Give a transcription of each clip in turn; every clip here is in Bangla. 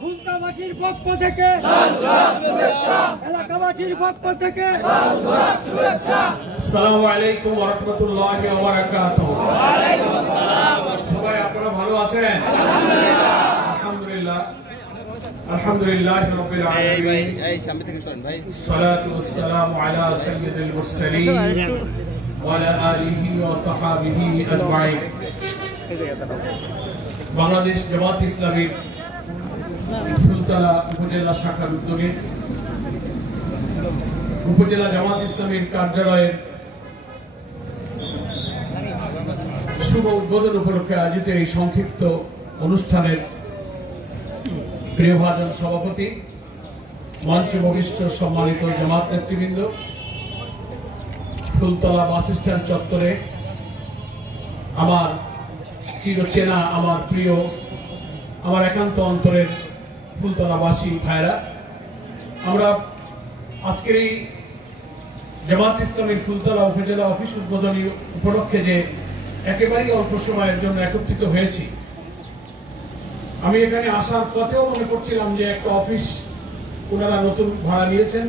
খুলনাবাসীর পক্ষ থেকে এলাকাবাসীর পক্ষ থেকে আসসালামু আলাইকুম ওয়া রাহমাতুল্লাহি ওয়া বারাকাতুহু। সবাই আপনারা ভালো আছেন? আলহামদুলিল্লাহ আলহামদুলিল্লাহি রাব্বিল আলামিন। সালাতু ওয়াসসালামু আলা সাইয়্যিদিল মুরসালিন ওয়া আলা আলিহি ওয়া সাহবিহি আজমাইন। বাংলাদেশ জামাত ইসলামীর ফুলতলা উপজেলা শাখার উদ্যোগে উপজেলা জামাত ইসলামীর কার্যালয়ের শুভ উদ্বোধন উপলক্ষে আয়োজিত এই সংক্ষিপ্ত অনুষ্ঠানের প্রিয়ভাজন সভাপতি, মঞ্চে ভবিষ্ঠ সম্মানিত জামাত নেতৃবৃন্দ, ফুলতলা বাস স্ট্যান্ড চত্বরে আমার চিরচেনা, আমার প্রিয়, আমার একান্ত অন্তরের ফুলতলাবাসী ভাইরা, আমরা আজকের এই জামাত ইসলামীর ফুলতলা উপজেলা অফিস উদ্বোধনী উপলক্ষে যে একেবারেই অল্প সময়ের জন্য একত্রিত হয়েছি, আমি এখানে আসার পথেও মনে করছিলাম যে একটা অফিস ওনারা নতুন ভাড়া নিয়েছেন,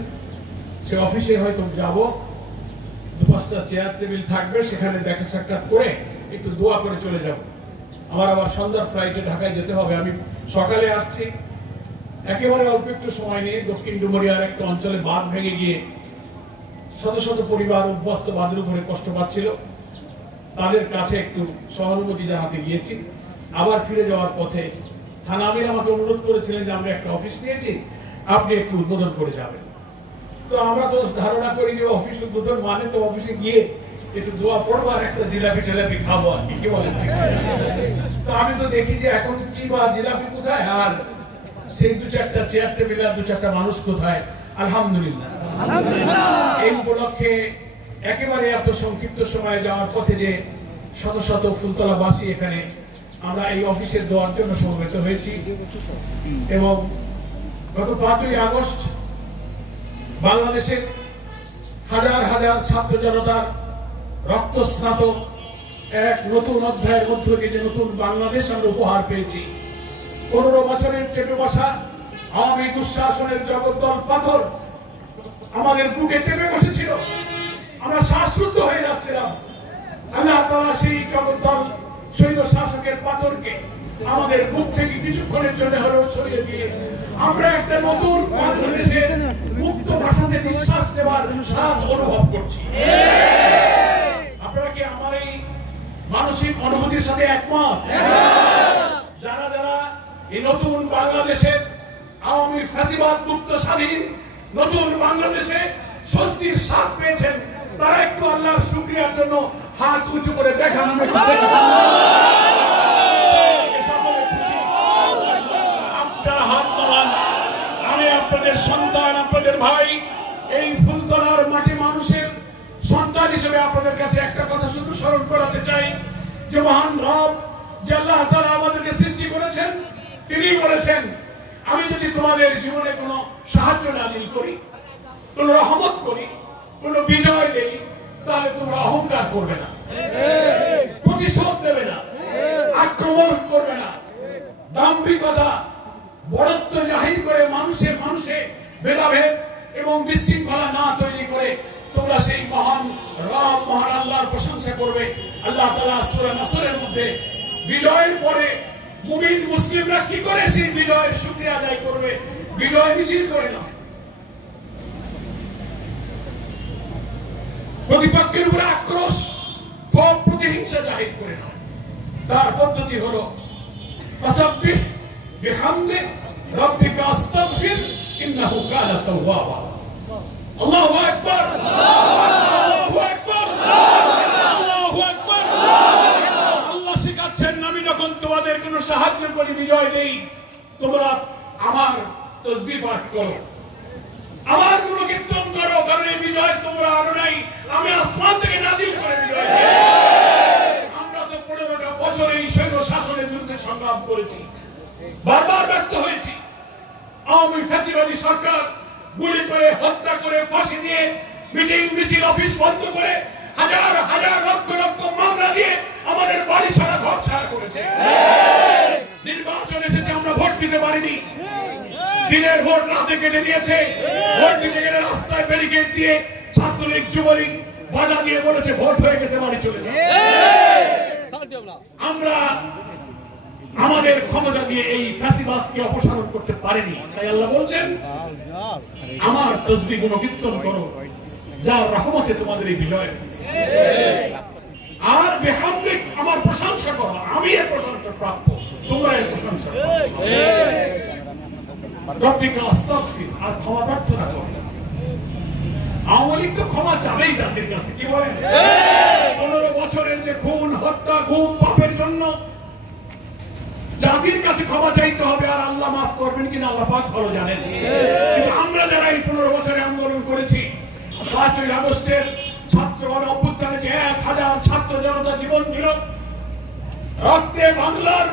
সে অফিসে হয়তো যাব, 2-5টা চেয়ার টেবিল থাকবে, সেখানে দেখা সাক্ষাৎ করে একটু দোয়া করে চলে যাব। আমার আবার সন্ধ্যার ফ্লাইটে ঢাকায় যেতে হবে। আমি সকালে আসছি, একেবারে অল্প একটু সময় নিয়ে দক্ষিণ ডুমুরিয়ার একটা অঞ্চলে বাঁধ ভেঙে গিয়ে শত শত পরিবার উদ্বস্ত বাঁধের উপরে কষ্ট পাচ্ছিল, তাদের কাছে একটু সহানুভূতি জানাতে গিয়েছি। আবার ফিরে যাওয়ার পথে থানা আমির আমাকে অনুরোধ করেছিলেন যে আমরা একটা অফিস নিয়েছি, আপনি একটু উদ্বোধন করে যাবেন। তো আমরা তো ধারণা করি যে অফিস উদ্বোধন মানে তো অফিসে গিয়ে একটু দোয়া পড়বো আর একটা জিলাপি টেলাপি খাবো আর কি বলেন? ঠিক। তো আমি তো দেখি যে এখন কি বা জিলাপি কোথায়, আর সেই 2-4টা চেয়ার টেবিল আর 2-4টা মানুষ কোথায়। আলহামদুলিল্লাহ এই উপলক্ষে একেবারে এত সংক্ষিপ্ত সময়ে যাওয়ার পথে যে শত শত ফুলতলাবাসী এখানে আমরা এই অফিসের দোয়ার জন্য সমবেত হয়েছি, এবং গত 5ই আগস্ট বাংলাদেশের হাজার হাজার ছাত্র জনতার রক্তস্নাত এক নতুন অধ্যায়ের মধ্য দিয়ে যে নতুন বাংলাদেশ আমরা উপহার পেয়েছি। 15 বছরের চেপে বসা আওয়ামী দুঃশাসনের জগদ্দল পাথর আমাদের বুকে চেপে বসেছিল, আমরা শ্বাসরুদ্ধ হয়ে যাচ্ছিলাম। আল্লাহ তাআলা সেই জগদ্দল স্বৈর শাসকের পাথরকে আমাদের বুক থেকে কিছুক্ষণের জন্য হলেও সরিয়ে দিয়ে আমরা একটা নতুন বাংলাদেশে মুক্ত ভাষাতে নিঃশ্বাস নেওয়ার স্বাদ অনুভব করছি। আপনারা কি আমার এই মানসিক অনুভূতির সাথে একমত? যারা যারা এই নতুন বাংলাদেশে আওয়ামী ফ্যাসিবাদ মুক্ত স্বাধীন নতুন বাংলাদেশে স্বস্তির স্বাদ পেয়েছেন, তারা একটু আল্লাহর শুকরিয়ার জন্য হাত উঁচু করে দেখান। আপনারা হাত নামান, আমি আপনাদের সন্তান, আপনাদের ভাই, এই ফুলতলার মাটি মানুষের সন্তান হিসেবে আপনাদের কাছে একটা কথা শুধু স্মরণ করাতে চাই যে মহান রব যে আল্লাহ তাআলা আমাদেরকে সৃষ্টি করেছেন, তিনি বলেছেন আমি যদি তোমাদের জীবনে কোনো সাহায্য নাজিল করি, কোনো রহমত করি, কোনো বিজয় দেই, তাহলে তোমরা অহংকার করবে না, প্রতিশোধ দেবে না, আক্রমণ করবে না, দাম্ভিকতা বড়ত্ব জাহির করে মানুষে মানুষে ভেদাভেদ এবং বিশৃঙ্খলা না তৈরি করে তোমরা সেই মহান রব মহান আল্লাহর প্রশংসা করবে। আল্লাহ তাআলা সূরা নাসরের মধ্যে বিজয়ের পরে মুমিন মুসলিমরা কি করে সেই বিজয়ের শুকরিয়া আদায় করবে? বিজয় মিছিল করে না, প্রতিপক্ষের উপরে আক্রোশ, ক্ষোভ, প্রতিহিংসা জাহির করে না। তার পদ্ধতি হলো ফাসাব্বিহ বিহামদি রাব্বিকা আস্তাগফির ইন্নাহু কানা তাওয়াবা। আল্লাহু আকবার, আল্লাহু আকবার, আল্লাহু আকবার। আল্লাহ শিখাচ্ছেন আমি যখন তোমাদের কোনো সাহায্য করি, বিজয় দেই, তোমরা আমার তাসবিহ পাঠ করো, আমার গুণকীর্তন করো, কারণ এই বিজয় তোমরা আনো নাই, আমি আসমান থেকে নাজিল করে বিজয় দেই। আমরা তো 15টা বছর এই স্বৈর শাসনের বিরুদ্ধে সংগ্রাম করেছি, বারবার ব্যর্থ হয়েছি। আওয়ামী ফ্যাসিবাদী সরকার গুলি করে, হত্যা করে, ফাঁসি দিয়ে, মিটিং মিছিল অফিস বন্ধ করে, হাজার হাজার লক্ষ লক্ষ মামলা দিয়ে আমাদের বাড়ি ছাড়া ঘর ছাড়া করেছে। নির্বাচন এসেছে, আমরা আমরা ভোট দিতে পারিনি, দিনের ভোট রাতে কেটে নিয়েছে। ভোট দিতে গেলে রাস্তায় ব্যারিকেড দিয়ে ছাত্রলীগ যুবলীগ বাধা দিয়ে বলেছে ভোট হয়ে গেছে, বাড়ি চলে যাও। আমরা আমাদের ক্ষমতা দিয়ে এই ফ্যাসিবাদকে অপসারণ করতে পারিনি, তাই আল্লাহ বলছেন আমার তসবিহ গুণকীর্তন করো, যার রহমতে তোমাদের এই বিজয়। আর বিহামদিক আমার প্রশংসা করো, আমি এর প্রশংসা প্রাপ্য, তোমরা এর প্রশংসা করো। রব্বিকা আস্তাগফির, আর ক্ষমা প্রার্থনা করো। আওয়ামী লীগ তো ক্ষমা চাবেই জাতির কাছে, কি বলেন? 15 বছরের যে খুন হত্যা গুম পাপের জন্য জাতির কাছে ক্ষমা চাইতে হবে, আর আল্লাহ মাফ করবেন কিনা আল্লাহ পাক ভালো জানেন। কিন্তু আমরা যারা এই 15 বছরে আন্দোলন করেছি, 5ই আগস্টের ছাত্র অভ্যুত্থানে যে 1000 ছাত্র জনতা জীবন দিল, রক্তে বাংলার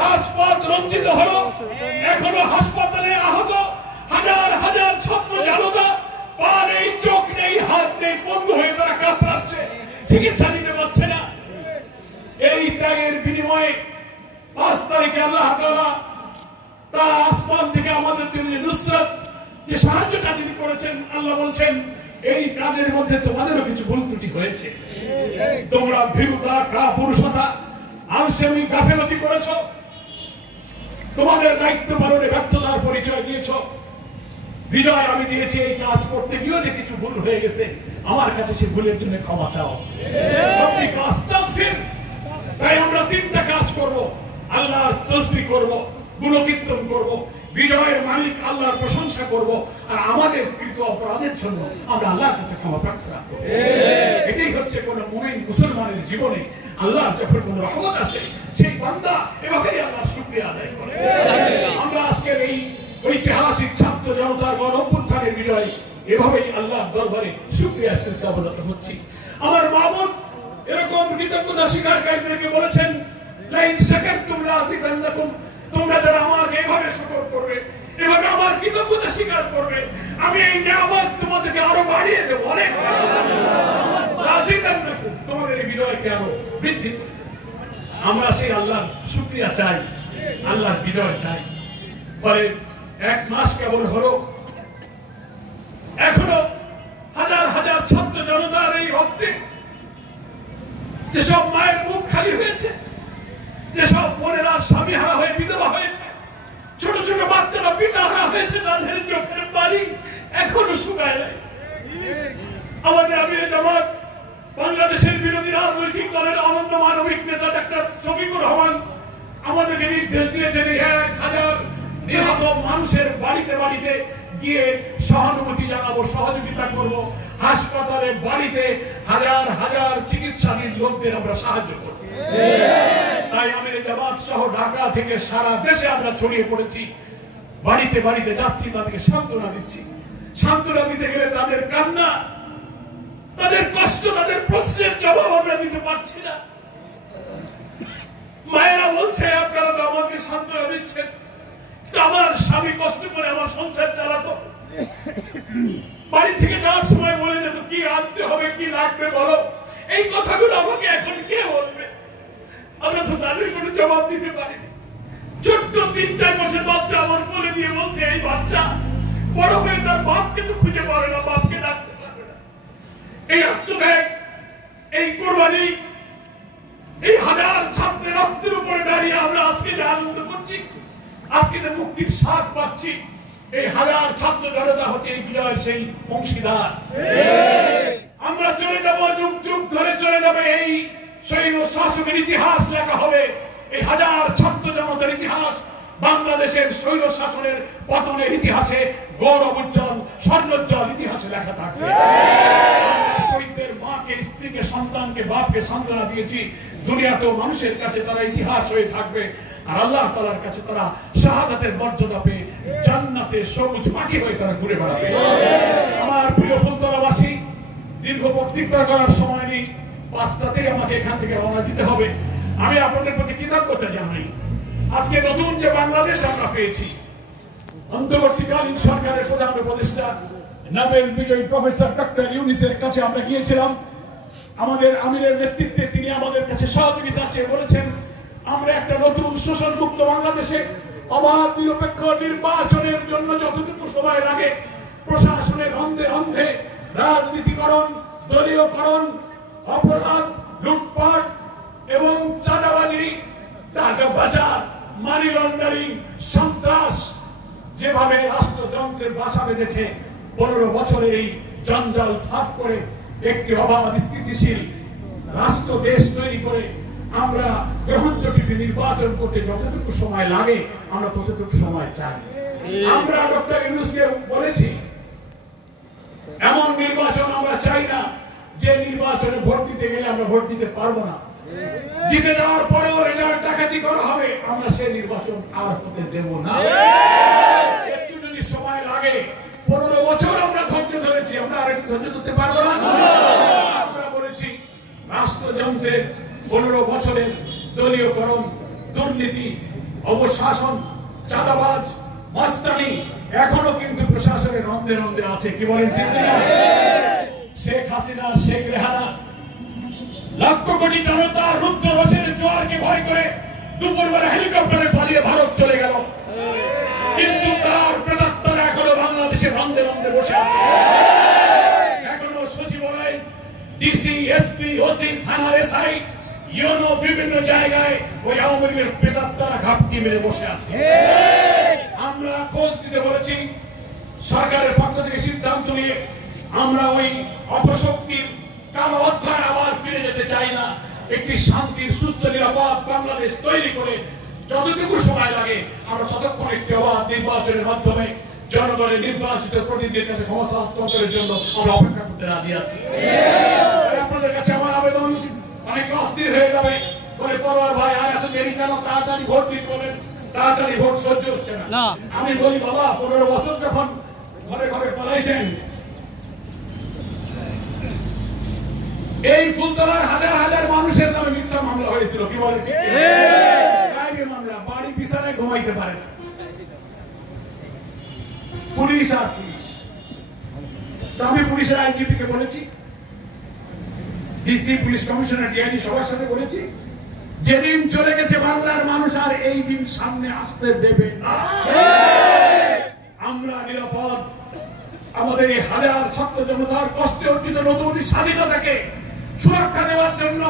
রাজপথ রঞ্জিত হলো, এখনো হাসপাতালে আহত হাজার হাজার ছাত্র জনতা, পা নেই, চোখ নেই, হাত নেই, পঙ্গু হয়ে তারা কাতরাচ্ছে, চিকিৎসা নিতে পারছে না। এই ত্যাগের বিনিময়ে 5 তারিখে আল্লাহ তাআলা তার আসমান থেকে আমাদের জন্য যে নুসরত, যে সাহায্যটা যিনি করেছেন, আল্লাহ বলছেন এই কাজের মধ্যে তোমাদেরও কিছু ভুল ত্রুটি হয়েছে। তোমরা ভীরুতা, কাপুরুষতা, আলসেমি, গাফেলতি করেছ, তোমাদের দায়িত্ব পালনে ব্যর্থতার পরিচয় দিয়েছ। বিজয় আমি দিয়েছি, এই কাজ করতে গিয়েও যে কিছু ভুল হয়ে গেছে, আমার কাছে সে ভুলের জন্য ক্ষমা চাও। তাই আমরা 3টা কাজ করব, আল্লাহর তাসবিহ করব, গুণকীর্তন করব, বিজয়ের মালিক আল্লাহর প্রশংসা করব, আর আমাদের কৃত অপরাধের জন্য আমরা আল্লাহর কাছে ক্ষমা প্রার্থনা করব। এটাই হচ্ছে কোন মুমিন মুসলমানের জীবনে আল্লাহর যখন কোন রহমত আসে, সেই বান্দা এভাবেই আল্লাহর শুকরিয়া আদায় করে। আমরা আজকের এই ঐতিহাসিক ছাত্র জনতার গণ অভ্যুত্থানের বিজয় এভাবেই আল্লাহর দরবারে শুকরিয়া সিজদা অবনত হচ্ছি। আমার মাবুদ এরকম কৃতজ্ঞতা স্বীকারকারীদেরকে বলেছেন, লাইন শাকারতুম লাযিদান্নাকুম, তোমরা যারা আমাকে এভাবে শুকর করবে, এভাবে আমার কৃতজ্ঞতা স্বীকার করবে, আমি এই নিয়ামত তোমাদেরকে আরো বাড়িয়ে দেব, অনেক লাযিদান্নাকুম, তোমাদের এই বিজয়কে আরো বৃদ্ধি। আমরা সেই আল্লাহর শুকরিয়া চাই, আল্লাহর বিজয় চাই। ফলে 1 মাস কেবল হলো, এখনো হাজার হাজার ছাত্র জনতার এই রক্তে যেসব মায়ের মুখ খালি হয়েছে, যেসব বোনেরা স্বামী হারা হয়ে বিধবা হয়েছে, ছোট ছোট বাচ্চারা পিতা হারা হয়েছে, তাদের চোখের পানি এখনো শুকায় নাই। আমাদের আমিরে জামাত, বাংলাদেশের বিরোধী রাজনৈতিক দলের অনন্য মানবিক নেতা ডাক্তার শফিকুর রহমান আমাদেরকে নির্দেশ দিয়েছেন 1000 নিহত মানুষের বাড়িতে বাড়িতে গিয়ে সহানুভূতি জানাবো, সহযোগিতা করব, হাসপাতালে বাড়িতে হাজার হাজার চিকিৎসাধীন লোকদের আমরা সাহায্য করব। তাই আমিরে জামাত সহ ঢাকা থেকে সারা দেশে আমরা ছড়িয়ে পড়েছি, বাড়িতে বাড়িতে যাচ্ছি, তাদেরকে সান্ত্বনা দিচ্ছি। সান্ত্বনা দিতে গেলে তাদের কান্না, তাদের কষ্ট, তাদের প্রশ্নের জবাব আমরা দিতে পারছি না। মায়েরা বলছে আপনারা তো আমাকে সান্ত্বনা দিচ্ছেন, আমার স্বামী কষ্ট করে আমার সংসার চালাতো, বাড়ি থেকে যাওয়ার সময় বলে যেত কি আনতে হবে, কি লাগবে বলো, এই কথাগুলো আমাকে এখন কে বলবে? আমরা তো তাদের কোনো জবাব দিতে পারিনি। ছোট্ট 3-4 মাসের বাচ্চা আমার বলে দিয়ে বলছে এই বাচ্চা বড় হয়ে তার বাপকে তো খুঁজে পাবে না, বাপকে ডাকতে পারবে না। এই আত্মত্যাগ, এই কোরবানি, এই হাজার ছাত্রের রক্তের উপরে দাঁড়িয়ে আমরা আজকে যে আনন্দ করছি, আজকে যে মুক্তির স্বাদ পাচ্ছি, এই হাজার ছাত্র জনতা হচ্ছে এই বিজয়ের সেই অংশীদার। আমরা চলে যাব, যুগ যুগ ধরে চলে যাবে, এই শহীদ শাসকের ইতিহাস লেখা হবে, এই হাজার ছাত্র জনতার ইতিহাস, বাংলাদেশের শহীদ শাসনের পতনের ইতিহাসে গৌরব উজ্জ্বল স্বর্ণোজ্জ্বল ইতিহাসে লেখা থাকবে। শহীদদের মাকে, স্ত্রীকে, সন্তানকে, বাপকে সান্ত্বনা দিয়েছি, দুনিয়াতেও মানুষের কাছে তারা ইতিহাস হয়ে থাকবে, আর আল্লাহ তাআলার কাছে তারা শাহাদাতের মর্যাদা পেয়ে জান্নাতে সবুজ পাখি হয়ে তারা ঘুরে বেড়াবে। আমার প্রিয় ফুলতলাবাসী, দীর্ঘ বক্তৃতা করার সময় নেই, 5টাতেই আমাকে এখান থেকে রওনা দিতে হবে। আমি আপনাদের প্রতি কৃতজ্ঞতা জানাই। আজকে নতুন যে বাংলাদেশ আমরা পেয়েছি, অন্তর্বর্তীকালীন সরকারের প্রধান উপদেষ্টা নোবেল বিজয়ী প্রফেসর ডক্টর ইউনূসের কাছে আমরা গিয়েছিলাম। আমাদের আমিরের নেতৃত্বে তিনি আমাদের কাছে সহযোগিতা চেয়ে বলেছেন আমরা একটা নতুন শোষণ মুক্ত বাংলাদেশে অবাধ নিরপেক্ষ নির্বাচনের জন্য যতটুকু সময় লাগে প্রশাসনের অন্ধে অন্ধে রাজনীতিকরণ, দলীয়করণ, অপরাধ, লুটপাট এবং চাঁদাবাজি, টাকা পাচার, মানি লন্ডারিং, সন্ত্রাস যেভাবে রাষ্ট্রযন্ত্রের বাসা বেঁধেছে, 15 বছরের এই জঞ্জাল সাফ করে একটি অবাধ স্থিতিশীল রাষ্ট্র দেশ তৈরি করে আমরা গ্রহণযোগ্য নির্বাচন করতে যতটুকু সময় লাগে আমরা ততটুকু সময় চাই। আমরা ডক্টর ইউনূসকে বলেছি এমন নির্বাচন আমরা চাই না যে নির্বাচনে ভোট দিতে গেলে আমরা ভোট দিতে পারবো না, জিতে যাওয়ার পরেও রেজাল্ট ডাকাতি করা হবে, আমরা সেই নির্বাচন আর হতে দেব না। একটু যদি সময় লাগে, 15 বছর আমরা ধৈর্য ধরেছি, আমরা আর একটু ধৈর্য ধরতে পারবো না। আমরা বলেছি রাষ্ট্রযন্ত্রের 15 বছরের দলীয়করণ, দুর্নীতি, অবশাসন, চাঁদাবাজ, মাস্তানি এখনো কিন্তু প্রশাসনের রন্ধে রন্ধে আছে। কি বলেন ঠিক না? শেখ হাসিনা, শেখ রেহানা লক্ষ কোটি জনতা রুদ্র রসের জোয়ারকে ভয় করে দুপুরবেলা হেলিকপ্টারে পালিয়ে ভারত চলে গেল, কিন্তু তার প্রেতাত্মারা এখনো বাংলাদেশের রন্ধে রন্ধে বসে আছে। এখনো সচিবালয়, ডিসি, এসপি, ওসি, থানার এসআই, ইউনো বিভিন্ন জায়গায় ওই আওয়ামী লীগের প্রেতাত্মারা ঘাপটি মেরে বসে আছে। আমরা খোঁজ দিতে বলেছি, সরকারের পক্ষ থেকে সিদ্ধান্ত নিয়ে আমরা ওই অপশক্তির কালো অধ্যায় আবার ফিরে যেতে চাই না। একটি শান্তির, সুস্থ, নিরাপদ বাংলাদেশ তৈরি করে যতটুকু সময় লাগে আমরা ততক্ষণ একটি অবাধ নির্বাচনের মাধ্যমে জনগণের নির্বাচিত প্রতিনিধির কাছে ক্ষমতা হস্তান্তরের জন্য আমরা অপেক্ষা করতে রাজি আছি। আপনাদের কাছে আমার আবেদন, অনেকে অস্থির হয়ে যাবে বলে পরোয়ার ভাই আর এত দেরি কেন, তাড়াতাড়ি ভোট দিতে বলেন, তাড়াতাড়ি ভোট সহ্য হচ্ছে না। আমি বলি বাবা, 15 বছর যখন ঘরে ঘরে পালাইছেন, এই ফুলতলার হাজার হাজার মানুষের নামে মিথ্যা মামলা হয়েছিল। কি বলেন? মামলা, বাড়ি বিছানায় ঘুমাইতে পারে না, পুলিশ আর পুলিশ। আমি পুলিশের আইজিপি কে বলেছি, ডিসি, পুলিশ কমিশনার, ডিআইজি সবার সাথে বলেছি, যেদিন চলে গেছে বাংলার মানুষ আর এই দিন সামনে আসতে দেবে না। আমরা নিরাপদ আমাদের এই হাজার ছাত্র জনতার কষ্টে অর্জিত নতুন স্বাধীনতাকে সুরক্ষা দেওয়ার জন্য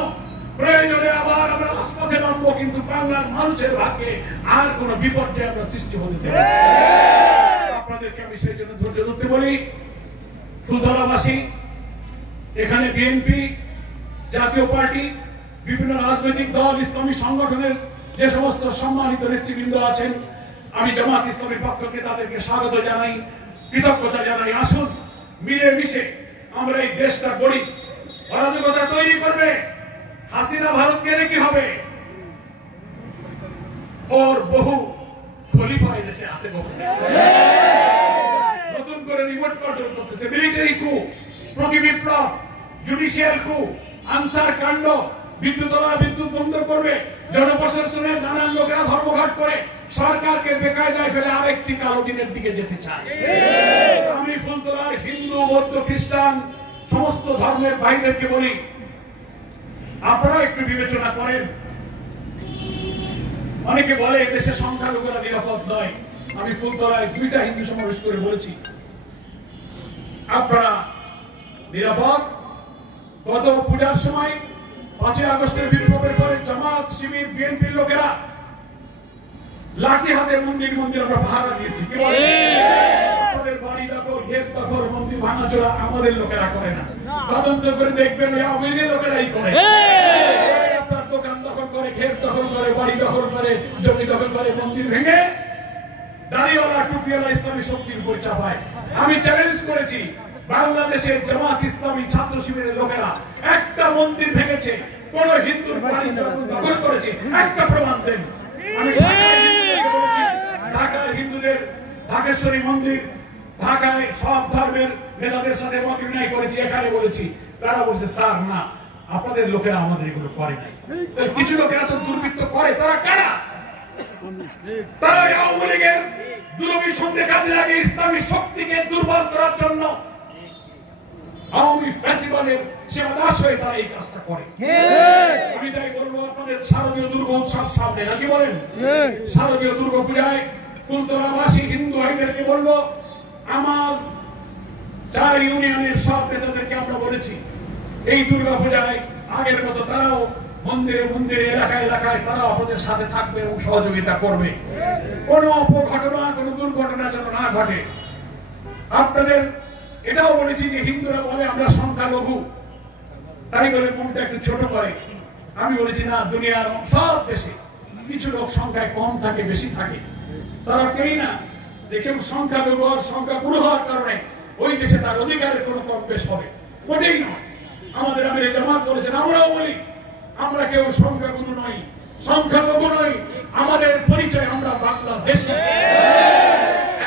প্রয়োজনে আবার আমরা রাজপথে নামবো, কিন্তু বাংলার মানুষের ভাগ্যে আর কোন বিপর্যয় আমরা সৃষ্টি হতে দেব না। আপনাদেরকে আমি সেই জন্য ধৈর্য ধরতে বলি। ফুলতলাবাসী, এখানে বিএনপি, জাতীয় পার্টি, বিভিন্ন রাজনৈতিক দল, ইসলামী সংগঠনের যে সমস্ত সম্মানিত নেতৃবৃন্দ আছেন, আমি জামাত ইসলামের পক্ষ থেকে তাদেরকে স্বাগত জানাই, কৃতজ্ঞতা জানাই। আসুন মিলেমিশে আমরা এই দেশটা গড়ি। অরাজকতা তৈরি করবে হাসিনা, ভারত গেলে কি হবে? ওর বহু খলিফা এদেশে আছে, নতুন করে রিমোট কন্ট্রোল করতেছে, মিলিটারি কু, প্রতি বিপ্লব, জুডিশিয়াল কু, আনসার কাণ্ড, বিদ্যুৎ বন্ধ করবে, জনপ্রশাসনের নানান লোকেরা ধর্মঘট করে সরকারকে বেকায়দায় ফেলে আরেকটি কালো দিনের দিকে যেতে চায়। আমি ফুলতলার হিন্দু, বৌদ্ধ, খ্রিস্টান সমস্ত ধর্মের ভাইদেরকে বলি, আপনারা একটু বিবেচনা করেন। অনেকে বলে দেশে সংখ্যালঘুরা নিরাপদ নয়। আমি ফুলতলায় 2টা হিন্দু সমাবেশ করে বলেছি আপনারা নিরাপদ। গত পূজার সময় 5ই আগস্টের বিপ্লবের পরে জামাত, শিবির, বিএনপির লোকেরা লাঠি হাতে মন্দির আমরা পাহারা দিয়েছি। কি বলে? আমাদের বাড়ি দখল, গেট দখল, মন্দির ভাঙাচোরা আমাদের লোকেরা করে না। তদন্ত করে দেখবেন ওই আওয়ামী লীগের লোকেরাই করে। আপনার দোকান দখল করে, ঘের দখল করে, বাড়ি দখল করে, জমি দখল করে, মন্দির ভেঙে দাড়িওয়ালা, টুপিওয়ালা ইসলামী শক্তির উপর চাপায়। আমি চ্যালেঞ্জ করেছি, বাংলাদেশের জামাত ইসলামী ছাত্র শিবিরের লোকেরা একটা মন্দির ভেঙেছে, কোন হিন্দুর বাড়ি দখল করেছে, একটা প্রমাণ দেন। আমি ঢাকার হিন্দুদের ঢাকেশ্বরী মন্দির, ঢাকায় সব ধর্মের নেতাদের সাথে মত বিনিময় করেছি, এখানে বলেছি। তারা বলছে স্যার না, আপনাদের লোকেরা আমাদের এগুলো করে নাই। কিছু লোকেরা তো দুর্বৃত্ত করে, তারা কারা? তারা আওয়ামী লীগের দুরভিসন্ধে কাজে লাগে ইসলামী শক্তিকে দুর্বল করার জন্য, আওয়ামী ফ্যাসিবাদের সে হতাশ হয়ে তারা এই কাজটা করে। আমি তাই বলবো আপনাদের শারদীয় দুর্গা উৎসব সামনে, নাকি বলেন? শারদীয় দুর্গা পূজায় ফুলতলাবাসী হিন্দু ভাইদেরকে বলবো, আমার 4 ইউনিয়নের সব নেতাদেরকে আমরা বলেছি এই দুর্গা পূজায় আগের মতো তারাও মন্দিরে মন্দিরে এলাকায় এলাকায় তারা আপনাদের সাথে থাকবে এবং সহযোগিতা করবে। কোনো অপঘটনা, কোনো দুর্ঘটনা যেন না ঘটে। আপনাদের এটাও বলেছি যে হিন্দুরা বলে আমরা সংখ্যালঘু, তাই বলে মনটা একটু ছোট করে। আমি বলেছি না, দুনিয়ার সব দেশে কিছু লোক সংখ্যায় কম থাকে, বেশি থাকে, তারা কেই না দেখে সংখ্যালঘু আর সংখ্যা পুরো হওয়ার কারণে ওই দেশে তার অধিকারের কোনো কম বেশ হবে, ওটাই নয়। আমাদের আমিরে জামাত বলেছেন, আমরাও বলি আমরা কেউ সংখ্যাগুরু নই, সংখ্যালঘু নই, আমাদের পরিচয় আমরা বাংলাদেশী।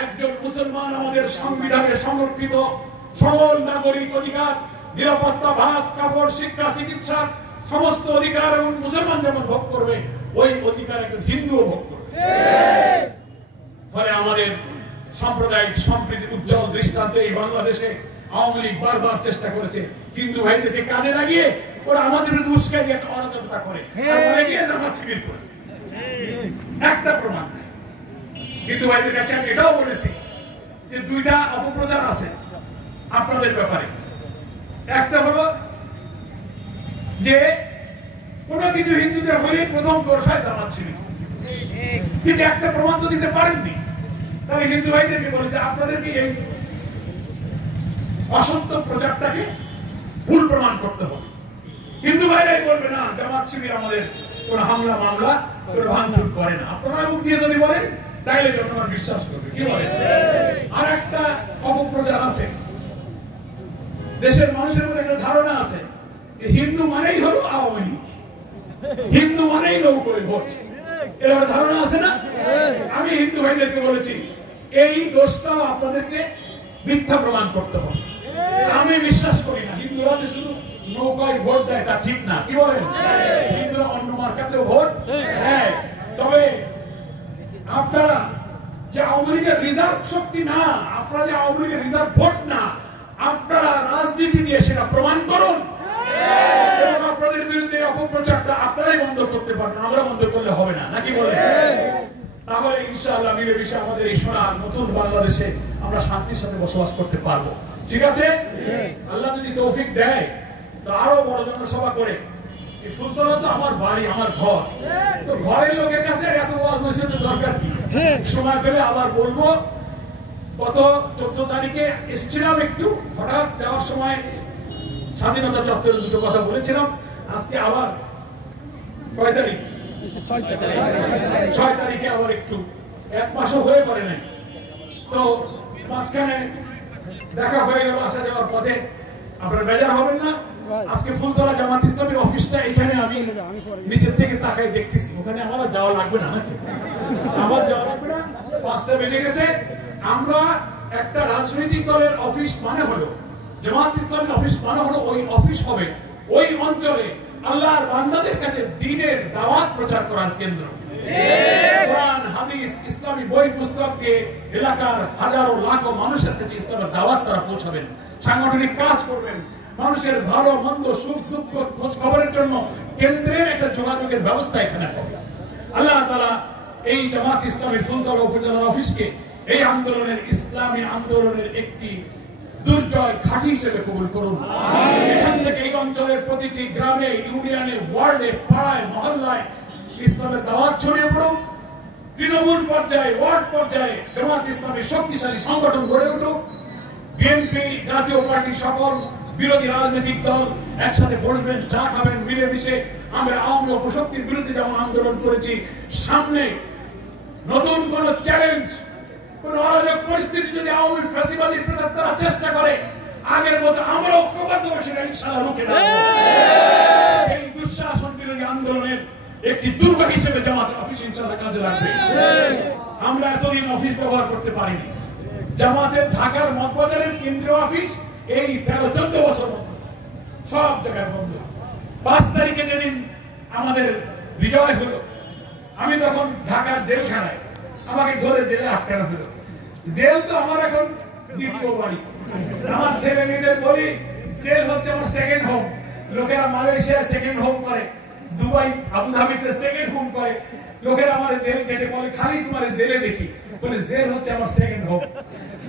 একজন মুসলমান আমাদের সংবিধানে সংরক্ষিত সকল নাগরিক অধিকার, নিরাপত্তা, ভাত, কাপড়, শিক্ষা, চিকিৎসা সমস্ত অধিকার এবং মুসলমান যেমন ভোগ করবে ওই অধিকার একজন হিন্দুও ভোগ করবে। ফলে আমাদের সাম্প্রদায়িক সম্প্রীতির উজ্জ্বল দৃষ্টান্ত এই বাংলাদেশে আওয়ামী লীগ বারবার চেষ্টা করেছে হিন্দু ভাইদেরকে কাজে লাগিয়ে ওরা আমাদের বিরুদ্ধে উস্কাই দিয়ে একটা অরাজকতা করে, তারপরে গিয়ে জামাত শিবির করেছে। একটা প্রমাণ নাই। হিন্দু ভাইদের কাছে আমি এটাও বলেছি যে 2টা অপপ্রচার আছে আপনাদের ব্যাপারে। একটা হলো যে কোনো কিছু হিন্দুদের হলে প্রথম দোষায় জামাত শিবির, কিন্তু একটা প্রমাণ তো দিতে পারেননি। তাহলে হিন্দু ভাইদেরকে বলেছে আপনাদেরকে এই অসত্য প্রচারটাকে ভুল প্রমাণ করতে হবে। হিন্দু ভাইরাই বলবে না জামাত শিবির আমাদের কোনো হামলা মামলা কোনো ভাঙচুর করে না। আপনারা মুখ দিয়ে যদি বলেন তাইলে জনগণ বিশ্বাস করবে। কি বলে? আর একটা অপপ্রচার আছে, দেশের মানুষের মধ্যে একটা ধারণা আছে হিন্দু মানেই হলো আওয়ামী লীগ, হিন্দু মানেই নৌকোয় ভোট, এরকম ধারণা আছে না? আমি হিন্দু ভাইদেরকে বলেছি এই দোষটাও আপনাদেরকে মিথ্যা প্রমাণ করতে হবে। আমি বিশ্বাস করি না হিন্দুরা যে শুধু নৌকায় ভোট দেয় তা ঠিক না। কি বলেন? হিন্দুরা অন্য মার্কাতেও ভোট দেয়। তবে আপনারা যে আওয়ামী লীগের রিজার্ভ শক্তি না, আপনারা যে আওয়ামী লীগের রিজার্ভ ভোট না, আপনারা রাজনীতি দিয়ে সেটা প্রমাণ করুন এবং আপনাদের বিরুদ্ধে অপপ্রচারটা আপনারাই বন্ধ করতে পারবেন, আমরা বন্ধ করলে হবে না, নাকি বলে? তাহলে ইনশাআল্লাহ মিলেমিশে আমাদের এই সোনার নতুন বাংলাদেশে আমরা শান্তির সাথে বসবাস করতে পারবো। ঠিক আছে? আল্লাহ যদি তৌফিক দেয় তো আরো বড় জনসভা করে, এই ফুলতলা তো আমার বাড়ি, আমার ঘর, তো ঘরের লোকের কাছে এত ওয়াজ নসিহতের দরকার কি? সময় পেলে আবার বলবো। গত 14 তারিখে এসেছিলাম, একটু হঠাৎ যাওয়ার সময় স্বাধীনতা চত্বরে 2টো কথা বলেছিলাম। আজকে আবার কয় তারিখ? 6 তারিখে আবার একটু, 1 মাসও হয়ে পড়ে নাই, তো মাঝখানে দেখা হয়ে গেল আসা যাওয়ার পথে। আপনারা বেজার হবেন না, আজকে ফুলতলা জামাত ইসলামের অফিসটা এখানে আমি নিচের থেকে তাকাই দেখতেছি, ওখানে আমার যাওয়া লাগবে না, নাকি? আমার যাওয়া লাগবে না, 5টা বেজে গেছে। আমরা একটা রাজনৈতিক দলের অফিস মানে হলো, জামাত ইসলামের অফিস মানে হলো ওই অফিস হবে ওই অঞ্চলে আল্লাহর বান্দাদের কাছে দ্বীনের দাওয়াত প্রচার করার কেন্দ্র। কোরআন, হাদিস, ইসলামী বই পুস্তক দিয়ে এলাকার হাজারো লাখো মানুষের কাছে ইসলামের দাওয়াত তারা পৌঁছাবেন, সাংগঠনিক কাজ করবেন, মানুষের ভালো মন্দ সুখ দুঃখ খোঁজ খবরের জন্য কেন্দ্রের একটা যোগাযোগের ব্যবস্থা এখানে হবে। আল্লাহ তাআলা এই জামাত ইসলামের ফুলতলা উপজেলার অফিসকে এই আন্দোলনের, ইসলামী আন্দোলনের একটি দুর্জয় ঘাঁটি হিসেবে কবুল করুন। এখান থেকে এই অঞ্চলের প্রতিটি গ্রামে, ইউনিয়নে, ওয়ার্ডে, পাড়ায়, মহল্লায় ইসলামের দাওয়াত ছড়িয়ে পড়ুন। তৃণমূল পর্যায়ে, ওয়ার্ড পর্যায়ে জামাত ইসলামের শক্তিশালী সংগঠন গড়ে উঠুক। বিএনপি, জাতীয় পার্টি, সকল বিরোধী রাজনৈতিক দল একসাথে বসবেন, চা খাবেন, মিলেমিশে। আমরা আওয়ামী অপশক্তির বিরুদ্ধে যেমন আন্দোলন করেছি, সামনে নতুন কোন চ্যালেঞ্জ, কোন অরাজক পরিস্থিতি যদি আওয়ামী ফ্যাসিবাদী প্রচার করার চেষ্টা করে, আগের মতো আমরা ঐক্যবদ্ধ সেটা ইনশাআল্লাহ রুখে দেব। সেই দুঃশাসন বিরোধী আন্দোলনের একটি দুর্গ হিসেবে জামাতের অফিস ইনশাআল্লাহ কাজে লাগবে। আমরা এতদিন অফিস ব্যবহার করতে পারিনি। জামাতের ঢাকার মগবাজারের কেন্দ্রীয় অফিস এই 13-14 বছর সব জায়গায় বন্ধ। 5 তারিখে যেদিন আমাদের বিজয় হলো, আমি তখন ঢাকার জেলখানায়, আমাকে ধরে জেলে আটকানো ছিল। জেল তো আমার এখন দ্বিতীয় বাড়ি। আমার ছেলে মেয়েদের বলি জেল হচ্ছে আমার সেকেন্ড হোম। লোকেরা মালয়েশিয়া সেকেন্ড হোম করে, দুবাই আবুধাবিতে সেকেন্ড হোম করে, লোকেরা আমার জেল কেটে বলে খালি তোমার জেলে দেখি, বলে জেল হচ্ছে আমার সেকেন্ড হোম।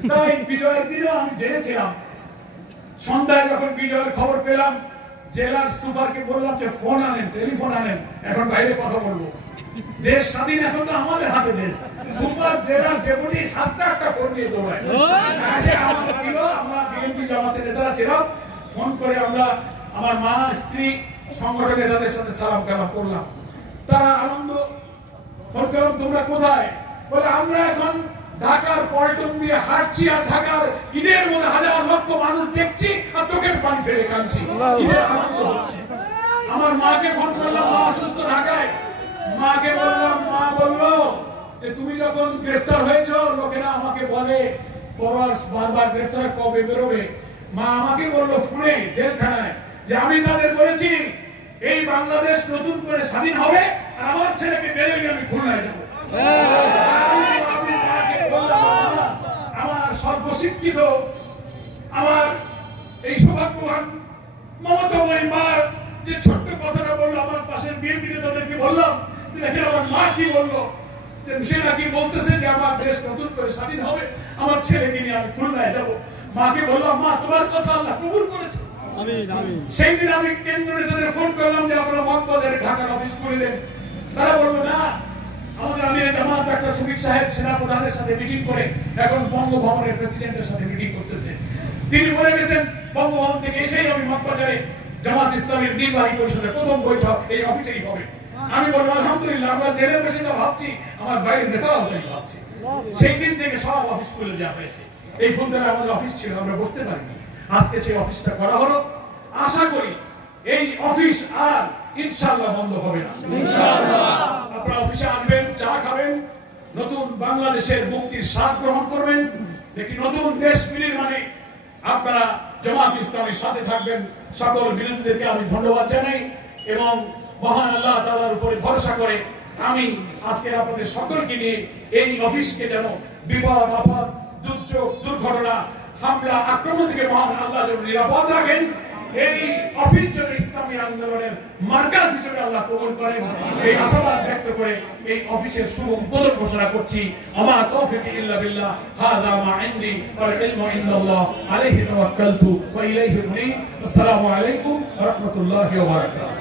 তাই বিজয়ের দিনও আমি জেনেছিলাম, সন্ধ্যায় যখন বিজয়ের খবর পেলাম, জেলার সুপারকে বললাম যে ফোন আনেন, টেলিফোন আনেন, এখন বাইরে কথা বলবো। দেশ স্বাধীন, এখন তো আমাদের হাতে দেশ। সুপার, জেলার ডেপুটি 7টা ফোন নিয়ে দৌড়ায়। আমরা বিএনপি জামাতের নেতারা ছিলাম, ফোন করে আমরা আমার মা, স্ত্রী, সংগঠনের নেতাদের সাথে সালাম কালাম করলাম। তারা আনন্দ, ফোন করলাম তোমরা কোথায়? বলে আমরা এখন ঢাকার পল্টন দিয়ে হাঁটছি, আর ঢাকার ঈদের মধ্যে হাজার লক্ষ মানুষ দেখছি আর চোখের পানি ফেলে কাঁদছি, ঈদের আনন্দ হচ্ছে। আমার মাকে ফোন করলাম, মা অসুস্থ ঢাকায়। মাকে বললাম, মা বললো যে তুমি যখন গ্রেফতার হয়েছো, লোকেরা আমাকে বলে পরশ বারবার গ্রেফতার কবে বেরোবে। মা আমাকে বললো ফোনে জেলখানায় যে আমি তাদের বলেছি এই বাংলাদেশ নতুন করে স্বাধীন হবে, আর আমার ছেলেকে বেরিয়ে নিয়ে আমি খুলনায় যাবো। আমার সর্বশিক্ষিত, আমার এই সৌভাগ্যবান মমতাময়ী মা যে ছোট্ট কথাটা বললো, আমার পাশের বিএনপি নেতাদেরকে বললাম, দেখেন আমার মা কি বললো, সে নাকি বলতেছে যে আমার দেশ নতুন করে স্বাধীন হবে, আমার ছেলেকে নিয়ে আমি খুলনায় যাবো। মাকে বললাম, মা তোমার কথা আল্লাহ কবুল করেছে। সেই দিন আমি কেন্দ্র নেতাদের ফোন করলাম যে আপনারা মগবাজারে ঢাকার অফিস করে দেন। তারা বললো না, আমাদের আমির জামাত ডাক্তার শফিক সাহেব সেনা প্রধানের সাথে মিটিং করে এখন বঙ্গভবনের প্রেসিডেন্টের সাথে মিটিং করতেছে। তিনি বলে গেছেন বঙ্গভবন থেকে এসেই আমি মগবাজারে জামাত ইসলামের নির্বাহী পরিষদের প্রথম বৈঠক এই অফিসেই হবে। আমি বলবো আলহামদুলিল্লাহ, আমরা জেলে বসে যা ভাবছি আমার বাইরের নেতারাও তাই ভাবছে। সেই দিন থেকে সব অফিস খুলে দেওয়া হয়েছে। এই ফুলতলা আমাদের অফিস ছিল, আমরা বসতে পারিনি, আজকে সেই অফিসটা করা হলো। আশা করি এই অফিস আর ইনশাআল্লাহ বন্ধ হবে না। আপনারা অফিসে আসবেন, চা খাবেন, নতুন বাংলাদেশের মুক্তির স্বাদ গ্রহণ করবেন, একটি নতুন দেশ বিনির্মাণে আপনারা জামাত ইসলামের সাথে থাকবেন। সকল বিরোধীদেরকে আমি ধন্যবাদ জানাই এবং মহান আল্লাহ তাআলার উপরে ভরসা করে আমি আজকের আপনাদের সকলকে নিয়ে এই অফিসকে যেন বিপদ আপদ, দুর্যোগ, দুর্ঘটনা, হামলা, আক্রমণ থেকে মহান আল্লাহ যেন নিরাপদ রাখেন, এই অফিস যেন ইসলামী আন্দোলনের মার্কাজ হিসেবে আল্লাহ কবুল করেন, এই আশাবাদ ব্যক্ত করে এই অফিসের শুভ উদ্বোধন ঘোষণা করছি। আমা তৌফিক ইল্লা বিল্লাহ, হাযা মা ইনদি ওয়াল ইলমু ইনদাল্লাহ, আলাইহি তাওয়াক্কালতু ওয়া ইলাইহি উনীব। আসসালামু আলাইকুম ওয়া রাহমাতুল্লাহি ওয়া বারাকাতুহু।